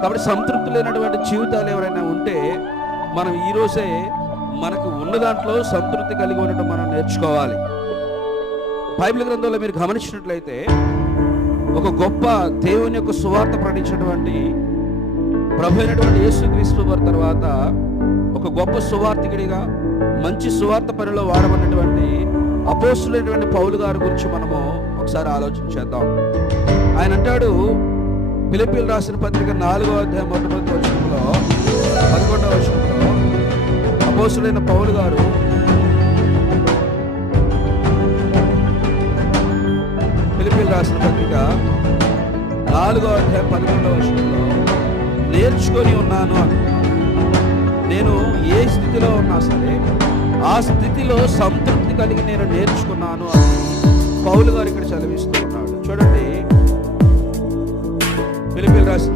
కాబట్టి సంతృప్తి లేనటువంటి జీవితాలు ఎవరైనా ఉంటే మనం ఈరోజే మనకు ఉన్న దాంట్లో సంతృప్తి కలిగి ఉండటం మనం నేర్చుకోవాలి. బైబిల్ గ్రంథంలో మీరు గమనించినట్లయితే ఒక గొప్ప దేవుని యొక్క సువార్త ప్రకటించినటువంటి ప్రభు అయినటువంటి యేసుక్రీస్తు వారి తర్వాత ఒక గొప్ప సువార్తికుడిగా మంచి సువార్త పనిలో వాడబడినటువంటి అపోస్తులైనటువంటి పౌలు గారి గురించి మనము ఒకసారి ఆలోచన చేద్దాం. ఆయన అంటాడు, ఫిలిప్పీయులకు రాసిన పత్రిక 4వ అధ్యాయం 1వ వచనంలో 11వ వచనంలో అపోస్తులైన పౌలు గారు ఫిలిప్పీయులకు రాసిన పత్రిక 4వ అధ్యాయం 11వ వచనంలో నేర్చుకొని ఉన్నాను అంటున్నాను. నేను ఏ స్థితిలో ఉన్నా సరే ఆ స్థితిలో సంతృప్తి కలిగి నేను నేర్చుకున్నాను అని పౌలు గారు ఇక్కడ చదివిస్తూ ఉన్నాడు. చూడండి, ఫిలిప్పీయులకు రాసిన